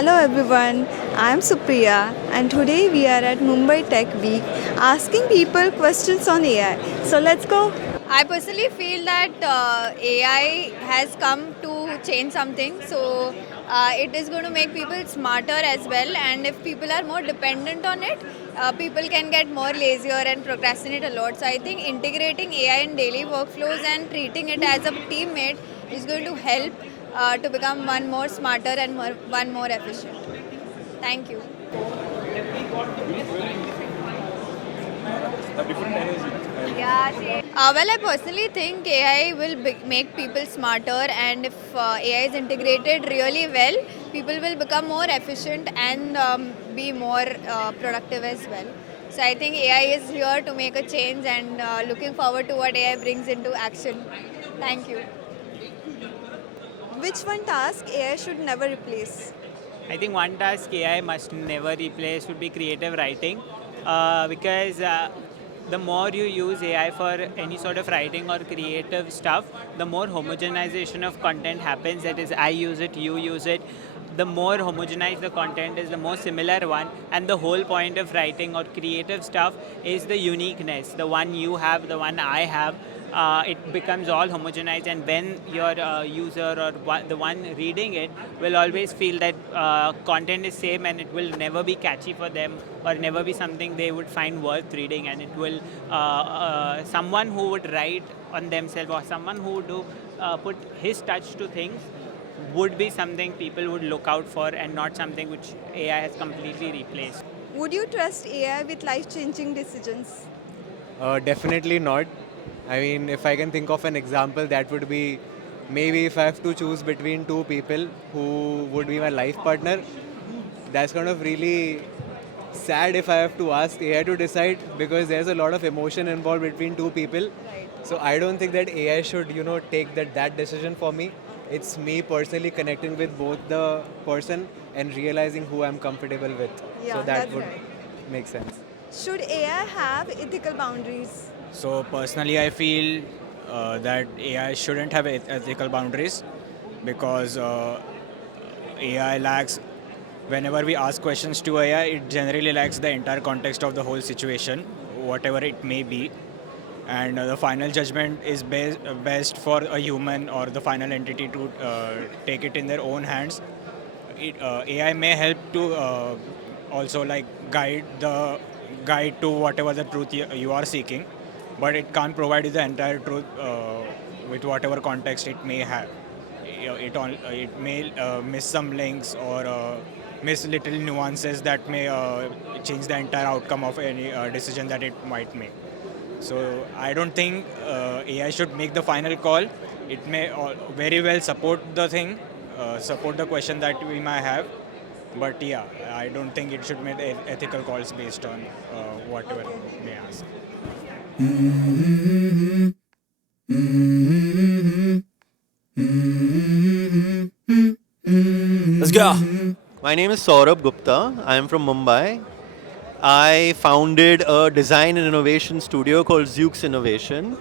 Hello everyone, I am Supriya and today we are at Mumbai Tech Week asking people questions on AI. So let's go. I personally feel that AI has come to change something. So it is going to make people smarter as well. And if people are more dependent on it, people can get more lazier and procrastinate a lot. So I think integrating AI in daily workflows and treating it as a teammate is going to help to become one more smarter and one more efficient. Thank you. I personally think AI will make people smarter, and if AI is integrated really well, people will become more efficient and be more productive as well. So I think AI is here to make a change, and looking forward to what AI brings into action. Thank you. Which one task AI should never replace? I think one task AI must never replace would be creative writing, because the more you use AI for any sort of writing or creative stuff, the more homogenization of content happens. That is, I use it, you use it. The more homogenized the content is, the more similar one. And the whole point of writing or creative stuff is the uniqueness. The one you have, the one I have. It becomes all homogenized, and when your user or the one reading it will always feel that content is same, and it will never be catchy for them or never be something they would find worth reading. And it will someone who would write on themselves, or someone who would put his touch to things, would be something people would look out for, and not something which AI has completely replaced. Would you trust AI with life-changing decisions? Definitely not. I mean, if I can think of an example, that would be maybe if I have to choose between two people who would be my life partner, that's kind of really sad if I have to ask AI to decide because there's a lot of emotion involved between two people. Right. So I don't think that AI should, take that decision for me. It's me personally connecting with both the person and realizing who I'm comfortable with. Yeah, So that that's would right. make sense. Should AI have ethical boundaries? So personally, I feel that AI shouldn't have ethical boundaries because AI lacks. Whenever we ask questions to AI, it generally lacks the entire context of the whole situation, whatever it may be, and the final judgment is best for a human or the final entity to take it in their own hands. AI may help to also like guide to whatever the truth you are seeking, but it can't provide you the entire truth with whatever context it may have. It may miss some links or miss little nuances that may change the entire outcome of any decision that it might make. So I don't think AI should make the final call. It may very well support the thing, support the question that we might have, but yeah, I don't think it should make ethical calls based on whatever we may ask. Let's go. My name is Saurabh Gupta. I am from Mumbai. I founded a design and innovation studio called Zukes Innovation,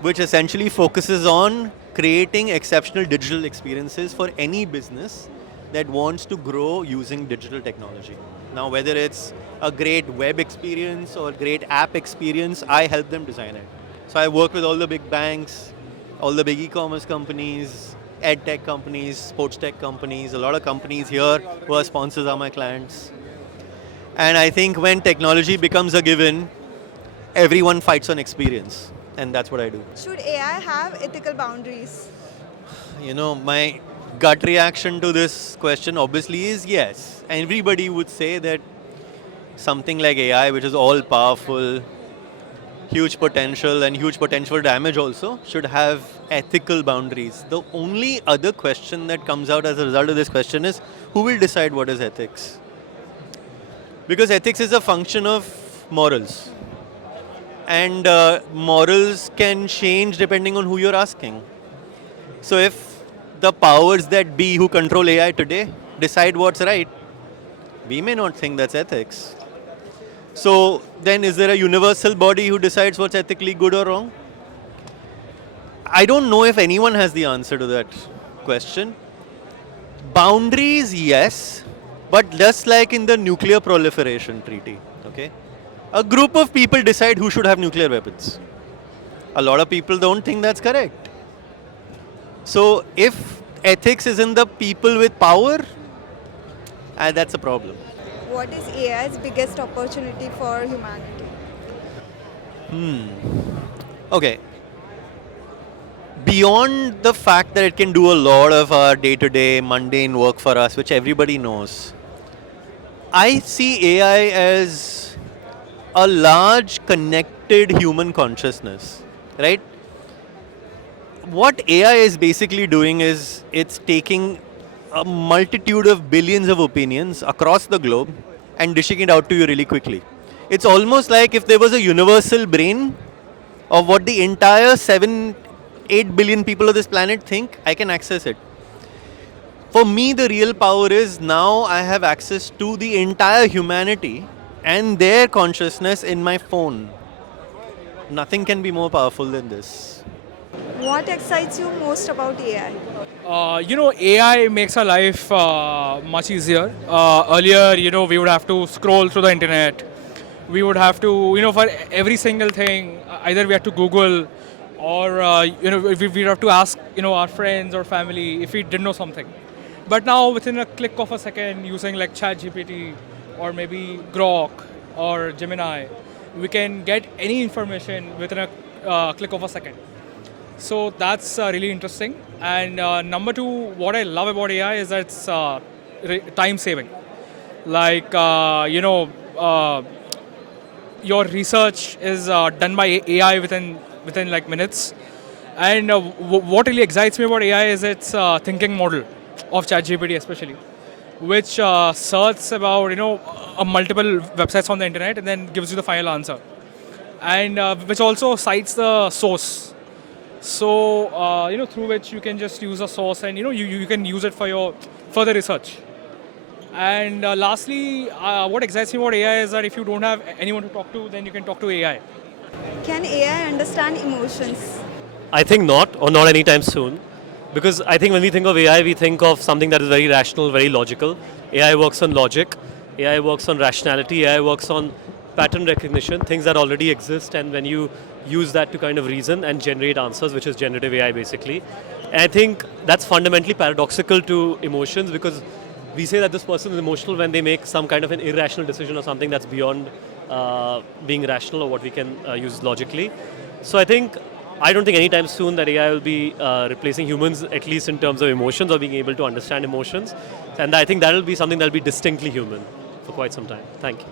which essentially focuses on creating exceptional digital experiences for any business that wants to grow using digital technology. Now, whether it's a great web experience or great app experience, I help them design it. So I work with all the big banks, all the big e-commerce companies, ed tech companies, sports tech companies, a lot of companies here who are sponsors are my clients. And I think when technology becomes a given, everyone fights on experience. And that's what I do. Should AI have ethical boundaries? My gut reaction to this question obviously is yes. Everybody would say that something like AI, which is all powerful, huge potential and huge potential damage also, should have ethical boundaries. The only other question that comes out as a result of this question is who will decide what is ethics? Because ethics is a function of morals. And morals can change depending on who you're asking. So if the powers that be who control AI today decide what's right, we may not think that's ethics. So then is there a universal body who decides what's ethically good or wrong? I don't know if anyone has the answer to that question. Boundaries, yes. But just like in the nuclear proliferation treaty, okay, a group of people decide who should have nuclear weapons. A lot of people don't think that's correct. So if ethics is in the people with power, that's a problem. What is AI's biggest opportunity for humanity? Okay. Beyond the fact that it can do a lot of our day-to-day mundane work for us, which everybody knows, I see AI as a large connected human consciousness, right? What AI is basically doing is it's taking a multitude of billions of opinions across the globe and dishing it out to you really quickly. It's almost like if there was a universal brain of what the entire 8 billion people of this planet think, I can access it. For me, the real power is now I have access to the entire humanity and their consciousness in my phone. Nothing can be more powerful than this. What excites you most about AI? AI makes our life much easier. Earlier, we would have to scroll through the internet. We would have to, for every single thing, either we had to Google or, we'd have to ask, our friends or family if we didn't know something. But now, within a click of a second, using like ChatGPT or maybe Grok or Gemini, we can get any information within a click of a second. So that's really interesting. And number two, what I love about AI is that it's time saving. Like, your research is done by AI within like minutes. And what really excites me about AI is its thinking model of ChatGPT especially, which searches about, multiple websites on the internet and then gives you the final answer. And which also cites the source. So, through which you can just use a source and, you can use it for your further research. And lastly, what excites me about AI is that if you don't have anyone to talk to, then you can talk to AI. Can AI understand emotions? I think not, or not anytime soon. Because I think when we think of AI, we think of something that is very rational, very logical. AI works on logic, AI works on rationality, AI works on pattern recognition, things that already exist, and when you use that to kind of reason and generate answers, which is generative AI basically. And I think that's fundamentally paradoxical to emotions, because we say that this person is emotional when they make some kind of an irrational decision or something that's beyond being rational or what we can use logically. So I don't think anytime soon that AI will be replacing humans, at least in terms of emotions or being able to understand emotions. And I think that will be something that will be distinctly human for quite some time. Thank you.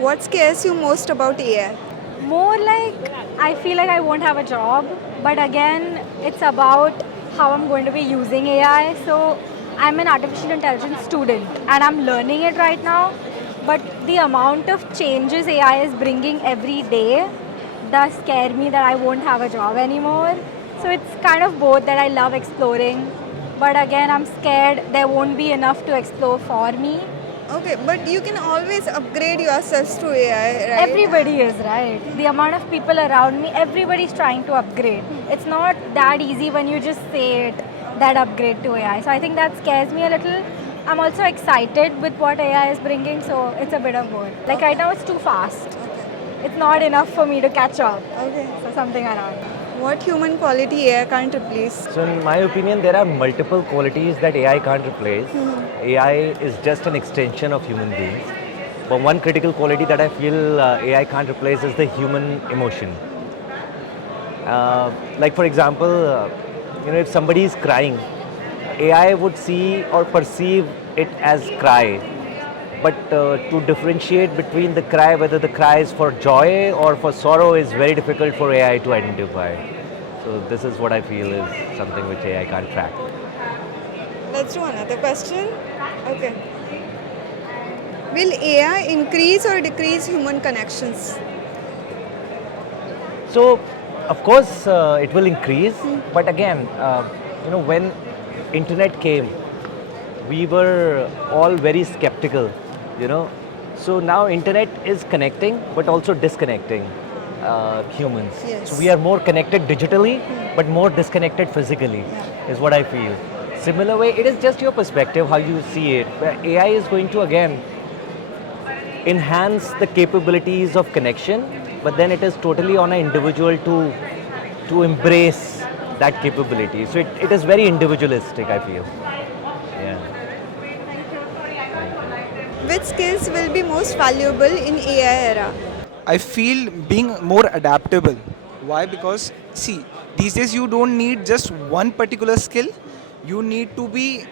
What scares you most about AI? More like I feel like I won't have a job, but again, it's about how I'm going to be using AI. So I'm an artificial intelligence student and I'm learning it right now, but the amount of changes AI is bringing every day does scare me that I won't have a job anymore. So it's kind of both, that I love exploring, but again, I'm scared there won't be enough to explore for me. Okay, but you can always upgrade yourselves to AI, right? Everybody is, right? The amount of people around me, everybody's trying to upgrade. It's not that easy when you just say it, that upgrade to AI. So I think that scares me a little. I'm also excited with what AI is bringing, so it's a bit of both. Like right now it's too fast. It's not enough for me to catch up. Okay. So something around. What human quality AI can't replace? So in my opinion, there are multiple qualities that AI can't replace. AI is just an extension of human beings. But one critical quality that I feel AI can't replace is the human emotion. Like for example, if somebody is crying, AI would see or perceive it as cry. But to differentiate between the cry, whether the cry is for joy or for sorrow, is very difficult for AI to identify. So this is what I feel is something which AI can't track. Let's do another question. Okay. Will AI increase or decrease human connections? So, of course, it will increase. But again, when internet came, we were all very skeptical. So now internet is connecting but also disconnecting humans. Yes. So we are more connected digitally but more disconnected physically is what I feel. Similar way, it is just your perspective, how you see it. Where AI is going to again enhance the capabilities of connection, but then it is totally on an individual to embrace that capability. So it is very individualistic, I feel. Yeah. Which skills will be most valuable in AI era? I feel being more adaptable. Why? Because see, these days you don't need just one particular skill. You need to be,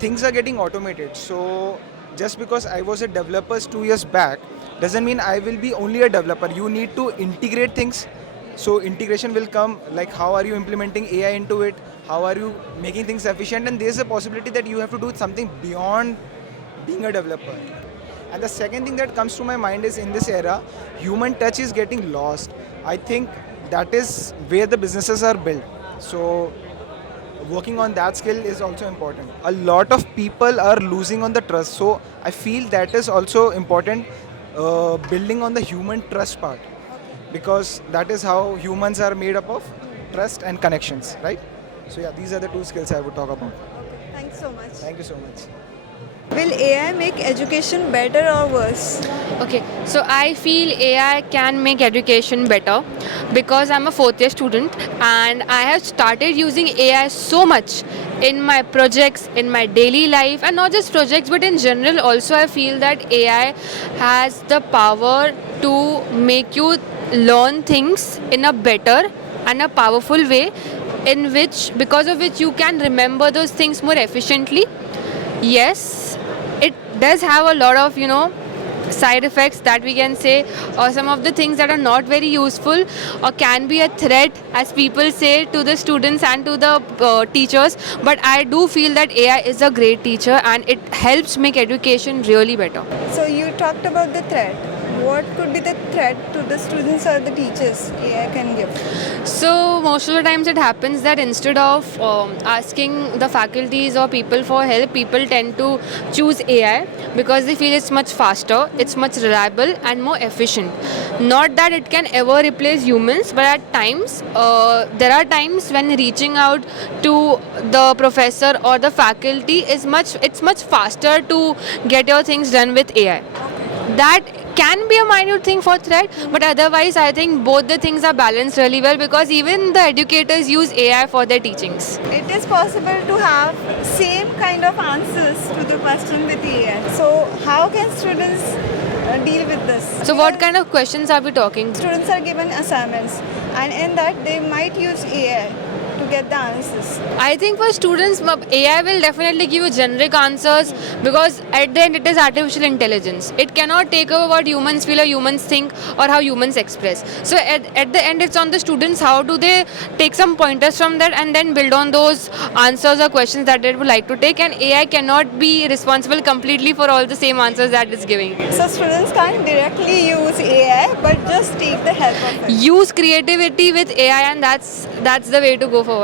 things are getting automated. So just because I was a developer 2 years back doesn't mean I will be only a developer. You need to integrate things. So integration will come, like how are you implementing AI into it? How are you making things efficient? And there's a possibility that you have to do something beyond being a developer. And the second thing that comes to my mind is, in this era, human touch is getting lost. I think that is where the businesses are built. So working on that skill is also important. A lot of people are losing on the trust. So I feel that is also important, building on the human trust part. Because that is how humans are made up of, trust and connections, right? So yeah, these are the 2 skills I would talk about. Okay, thanks so much. Thank you so much. Will AI make education better or worse? Okay, so I feel AI can make education better because I'm a 4th year student and I have started using AI so much in my projects, in my daily life, and not just projects but in general also. I feel that AI has the power to make you learn things in a better and a powerful way, in which, because of which you can remember those things more efficiently. Yes, it does have a lot of, side effects that we can say, or some of the things that are not very useful or can be a threat, as people say, to the students and to the teachers. But I do feel that AI is a great teacher and it helps make education really better. So you talked about the threat. What could be the threat to the students or the teachers AI can give? So most of the times it happens that instead of asking the faculties or people for help, people tend to choose AI because they feel it's much faster, it's much reliable and more efficient. Not that it can ever replace humans, but at times, there are times when reaching out to the professor or the faculty is it's much faster to get your things done with AI. That can be a minute thing for threat, but otherwise I think both the things are balanced really well because even the educators use AI for their teachings. It is possible to have same kind of answers to the question with AI. So how can students deal with this? So what kind of questions are we talking? Students are given assignments and in that they might use AI to get the answers. I think for students, AI will definitely give you generic answers because at the end it is artificial intelligence. It cannot take over what humans feel or humans think or how humans express. So at the end it's on the students, how do they take some pointers from that and then build on those answers or questions that they would like to take, and AI cannot be responsible completely for all the same answers that it's giving. So students can't directly use AI but just take the help of it. Use creativity with AI, and that's the way to go forward.